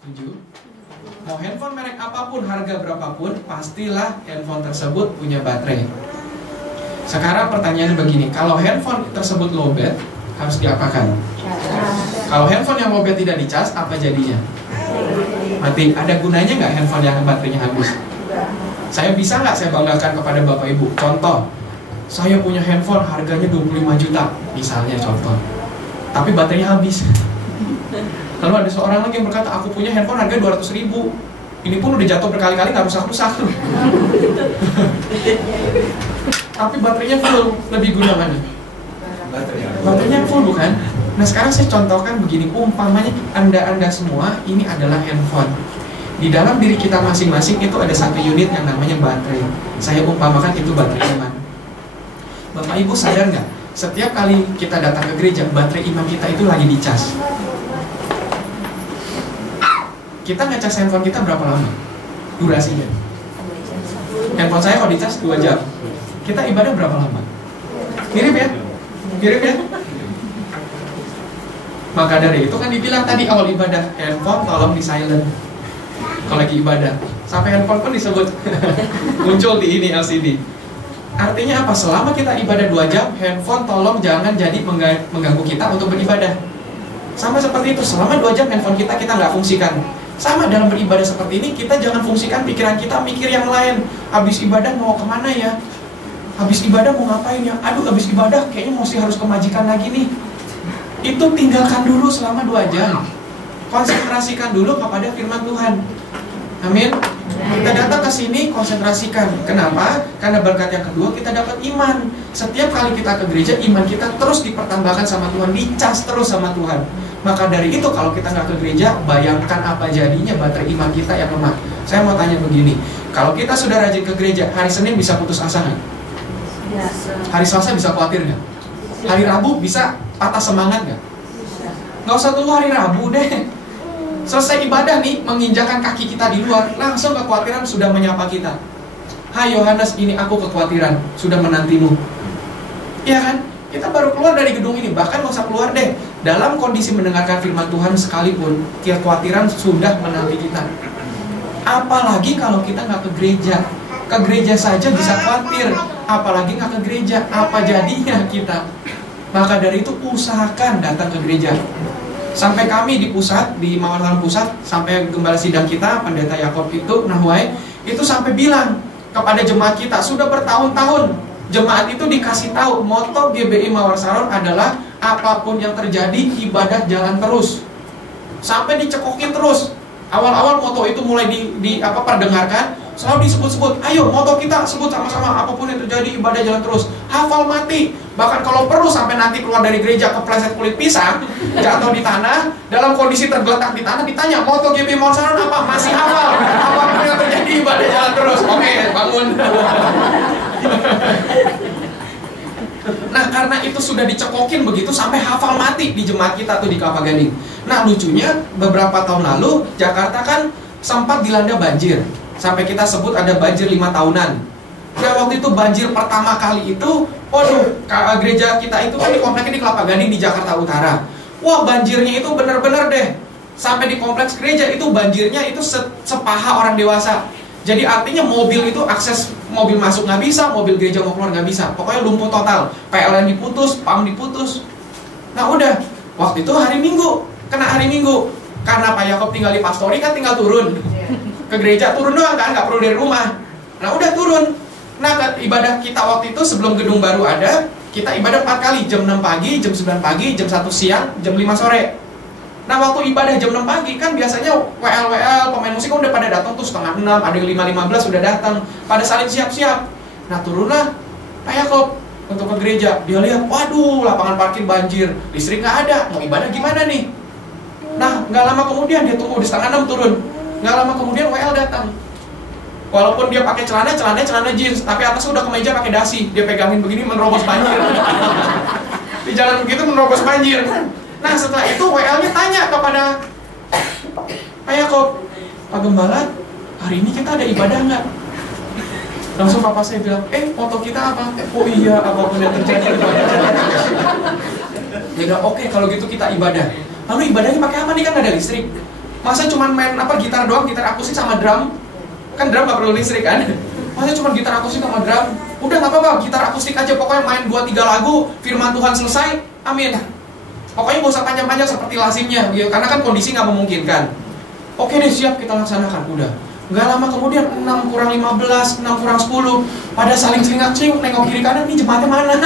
Setuju? Mau handphone merek apapun, harga berapapun, pastilah handphone tersebut punya baterai. Sekarang pertanyaannya begini, kalau handphone tersebut lowbat, harus diapakan? Kalau handphone yang lowbat tidak dicas, apa jadinya? Mati. Ada gunanya nggak handphone yang baterainya habis? Saya bisa nggak saya banggakan kepada Bapak Ibu? Contoh, saya punya handphone harganya 25 juta, misalnya contoh. Tapi baterainya habis. Lalu ada seorang lagi yang berkata, aku punya handphone harga 200 ribu. Ini pun udah jatuh berkali-kali, nggak rusak-rusak. Tapi baterainya full, lebih guna mana? Baterainya full bukan? Nah sekarang saya contohkan begini, umpamanya anda semua ini adalah handphone. Di dalam diri kita masing-masing itu ada satu unit yang namanya baterai. Saya umpamakan itu baterai iman. Bapak Ibu sadar nggak? Setiap kali kita datang ke gereja, baterai iman kita itu lagi dicas. Kita ngecas handphone kita berapa lama? Durasinya? Handphone saya kalau dicas 2 jam. Kita ibadah berapa lama? Mirip ya? Mirip ya? Maka dari itu kan dibilang tadi awal ibadah, handphone tolong di silent kalau lagi ibadah. Sampai handphone pun disebut muncul di ini LCD. Artinya apa? Selama kita ibadah 2 jam, handphone tolong jangan jadi mengganggu kita untuk beribadah. Sama seperti itu, selama 2 jam handphone kita nggak fungsikan. Sama dalam beribadah seperti ini, kita jangan fungsikan pikiran kita mikir yang lain. Habis ibadah mau kemana ya? Habis ibadah mau ngapain ya? Aduh, habis ibadah kayaknya mesti harus kemajikan lagi nih. Itu tinggalkan dulu selama 2 jam. Konsentrasikan dulu kepada firman Tuhan. Amin. Kita datang ke sini konsentrasikan. Kenapa? Karena berkat yang kedua kita dapat iman. Setiap kali kita ke gereja, iman kita terus dipertambahkan sama Tuhan, dicas terus sama Tuhan. Maka dari itu kalau kita nggak ke gereja, bayangkan apa jadinya baterai iman kita yang lemah. Saya mau tanya begini, kalau kita sudah rajin ke gereja, hari Senin bisa putus asa nggak? Hari Selasa bisa khawatir nggak? Hari Rabu bisa patah semangat nggak? Nggak usah tunggu hari Rabu deh. Selesai ibadah nih, menginjakan kaki kita di luar, langsung kekhawatiran sudah menyapa kita. Hai Yohanes, ini aku kekhawatiran, sudah menantimu. Iya kan? Kita baru keluar dari gedung ini, bahkan nggak usah keluar deh. Dalam kondisi mendengarkan firman Tuhan sekalipun, kekhawatiran sudah menanti kita. Apalagi kalau kita nggak ke gereja. Ke gereja saja bisa khawatir, apalagi nggak ke gereja, apa jadinya kita? Maka dari itu usahakan datang ke gereja. Sampai kami di pusat, di Mawar Saron Pusat, sampai gembala sidang kita, Pendeta Yakob itu, Nahwai, itu sampai bilang kepada jemaat kita, sudah bertahun-tahun jemaat itu dikasih tahu, moto GBI Mawar Saron adalah apapun yang terjadi, ibadah jalan terus. Sampai dicekokin terus. Awal-awal moto itu mulai perdengarkan, selalu disebut-sebut, ayo moto kita sebut sama-sama, apapun yang terjadi, ibadah jalan terus. Hafal mati. Bahkan kalau perlu sampai nanti keluar dari gereja kepleset kulit pisang, jatuh di tanah, dalam kondisi tergeletak di tanah, ditanya, moto GBI Mawar Saron apa? Masih hafal. Apapun yang terjadi, ibadah jalan terus. Oke, bangun. Nah karena itu sudah dicekokin begitu sampai hafal mati di jemaat kita tuh di Kelapa Gading. Nah lucunya beberapa tahun lalu Jakarta kan sempat dilanda banjir. Sampai kita sebut ada banjir 5 tahunan. Nah waktu itu banjir pertama kali itu, waduh, gereja kita itu kan di kompleknya di Kelapa Gading di Jakarta Utara. Wah banjirnya itu bener-bener deh. Sampai di kompleks gereja itu banjirnya itu sepaha orang dewasa. Jadi artinya mobil itu akses mobil masuk nggak bisa, mobil gereja mau keluar nggak bisa. Pokoknya lumpuh total. PLN diputus, PAM diputus. Nah udah, waktu itu hari Minggu, kena hari Minggu. Karena Pak Yakob tinggal di pastori kan tinggal turun ke gereja, turun doang kan, nggak perlu dari rumah. Nah udah turun. Nah ibadah kita waktu itu sebelum gedung baru ada, kita ibadah 4 kali, jam 6 pagi, jam 9 pagi, jam 1 siang, jam 5 sore. Nah waktu ibadah jam 6 pagi kan biasanya WL pemain musik udah pada datang tuh setengah 6, ada yang 5:15 udah datang, pada saling siap-siap. Nah turunlah Pak Yakob untuk ke gereja. Dia lihat, waduh lapangan parkir banjir, listrik nggak ada, mau ibadah gimana nih? Nah nggak lama kemudian dia tunggu di setengah 6 turun. Nggak lama kemudian WL datang. Walaupun dia pakai celana jeans, tapi atasnya udah kemeja pakai dasi. Dia pegangin begini menerobos banjir. Di jalan begitu menerobos banjir. Nah setelah itu WL-nya tanya kepada Pak Yakob, Pak Gembala, hari ini kita ada ibadah nggak? Langsung papa saya bilang, foto kita apa? Oh iya, apapun yang terjadi ibadah. Dia bilang, oke kalau gitu kita ibadah. Lalu ibadahnya pakai apa nih, kan ada listrik? Masa cuma main gitar doang, gitar akustik sama drum? Kan drum gak perlu listrik kan? Masa cuma gitar akustik sama drum? Udah gak apa-apa, gitar akustik aja, pokoknya main 2-3 lagu, firman Tuhan selesai, amin. Pokoknya gak usah panjang-panjang seperti lazimnya gitu, karena kan kondisi gak memungkinkan. Oke deh, siap, kita laksanakan, udah. Gak lama kemudian 6 kurang 15, 6 kurang 10 pada saling celingak-celinguk, nengok kiri kanan, nih jemaatnya mana?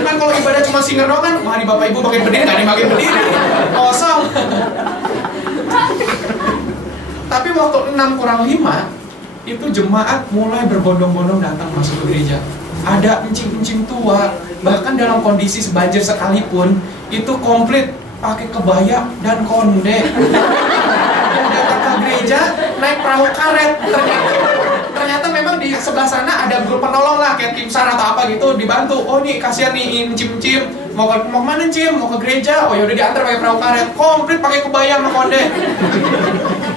Kan kalau ibadah cuma singer doang kan, mari bapak ibu makin berdiri, gak ada yang makin berdiri, kosong. Tapi waktu 6 kurang 5 itu jemaat mulai berbondong-bondong datang masuk ke gereja. Ada encing-encing tua, bahkan dalam kondisi sebanjir sekalipun itu komplit pakai kebaya dan konde. Datang ke gereja naik perahu karet. Ternyata memang di sebelah sana ada grup penolong lah, kayak tim SAR atau apa gitu, dibantu. Oh nih kasihan nih Cim, mau kemana Cim? Mau ke gereja? Oh yaudah diantar pakai perahu karet, komplit pakai kebaya sama konde.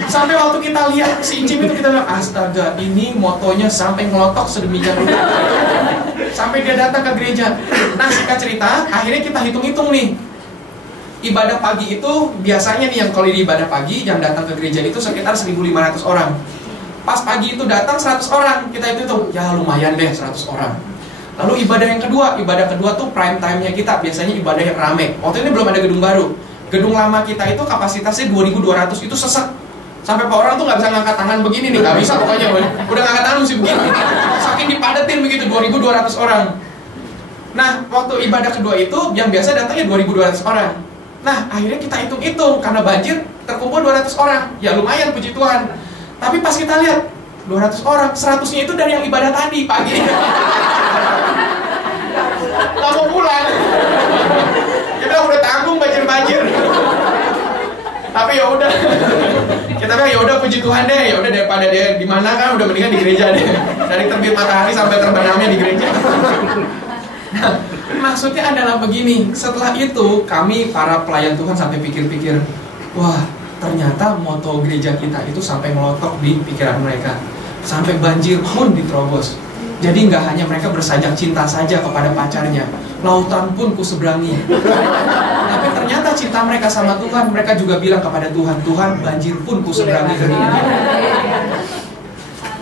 Sampai waktu kita lihat si Cim itu, kita bilang, astaga, ini motonya sampai ngelotok sedemikian rupa. Sampai dia datang ke gereja. Nah singkat cerita, akhirnya kita hitung-hitung nih. Ibadah pagi itu biasanya nih, yang kalau di ibadah pagi yang datang ke gereja itu sekitar 1.500 orang. Pas pagi itu datang 100 orang, kita hitung, ya lumayan deh 100 orang. Lalu ibadah kedua tuh prime time-nya kita, biasanya ibadah yang rame. Waktu ini belum ada gedung baru. Gedung lama kita itu kapasitasnya 2.200, itu sesek. Sampai Pak orang tuh nggak bisa ngangkat tangan begini nih, nggak bisa pokoknya. Udah ngangkat tangan mesti begini. Saking dipadetin begitu, 2.200 orang. Nah, waktu ibadah kedua itu, yang biasa datangnya 2.200 orang. Nah, akhirnya kita hitung-hitung, karena banjir terkumpul 200 orang. Ya lumayan, puji Tuhan. Tapi pas kita lihat 200 orang, 100-nya itu dari yang ibadah tadi pagi. Nggak mau pulang. Kita udah tanggung banjir. Tapi ya udah. Kita bilang ya udah puji Tuhan deh. Ya udah daripada dia di mana kan udah mendingan di gereja deh. Dari terbit matahari sampai terbenamnya di gereja. Nah, maksudnya adalah begini. Setelah itu kami para pelayan Tuhan sampai pikir-pikir, wah, ternyata moto gereja kita itu sampai melotok di pikiran mereka. Sampai banjir pun diterobos. Jadi nggak hanya mereka bersajak cinta saja kepada pacarnya, lautan pun kuseberangi. Tapi ternyata cinta mereka sama Tuhan, mereka juga bilang kepada Tuhan, Tuhan banjir pun kuseberangi ke dunia.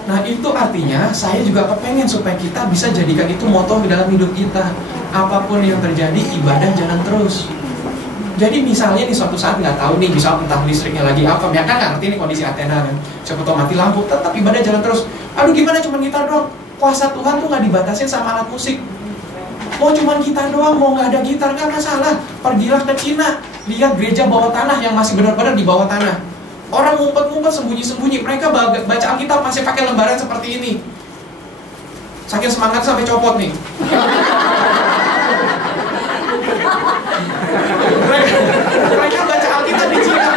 Nah itu artinya saya juga kepengen supaya kita bisa jadikan itu moto dalam hidup kita. Apapun yang terjadi, ibadah jalan terus. Jadi misalnya nih suatu saat nggak tahu nih, bisa entah listriknya lagi apa, ya kan nggak ngerti nih kondisi Athena kan, siapa tahu mati lampu, tetap ibadah jalan terus. Aduh gimana cuma gitar doang? Kuasa Tuhan tuh nggak dibatasin sama alat musik. Mau cuma gitar doang, mau nggak ada gitar nggak masalah. Pergilah ke Cina, lihat gereja bawah tanah yang masih benar-benar di bawah tanah. Orang ngumpet-ngumpet sembunyi-sembunyi, mereka baca Alkitab masih pakai lembaran seperti ini. Saking semangat sampai copot nih. Mereka baca Alkitab di Cina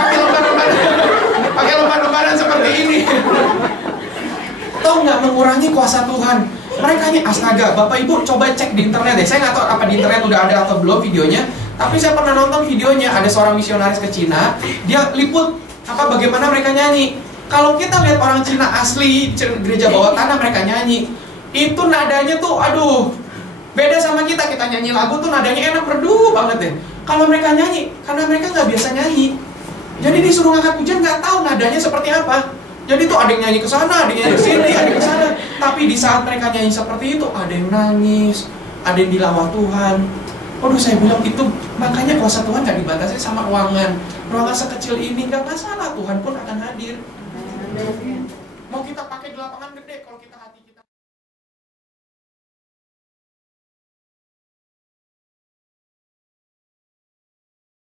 pakai lembaran seperti ini. Tahu nggak, mengurangi kuasa Tuhan. Mereka ini astaga, Bapak Ibu coba cek di internet deh. Saya nggak tahu apa di internet udah ada atau belum videonya. Tapi saya pernah nonton videonya. Ada seorang misionaris ke Cina, dia liput bagaimana mereka nyanyi. Kalau kita lihat orang Cina asli gereja bawah tanah mereka nyanyi, itu nadanya tuh aduh beda sama kita. Kita nyanyi lagu tuh nadanya enak, merdu banget deh. Kalau mereka nyanyi, karena mereka nggak biasa nyanyi, jadi disuruh ngangkat pujian nggak tahu nadanya seperti apa. Jadi tuh ada yang nyanyi ke sana, ada yang nyanyi ke sini, ada yang ke sana. Tapi di saat mereka nyanyi seperti itu, ada yang nangis, ada yang dilawat Tuhan. Waduh, saya bilang itu makanya kuasa Tuhan nggak dibatasi sama ruangan. Ruangan sekecil ini nggak masalah, Tuhan pun akan hadir. Mau kita pakai di lapangan gede, kalau kita hati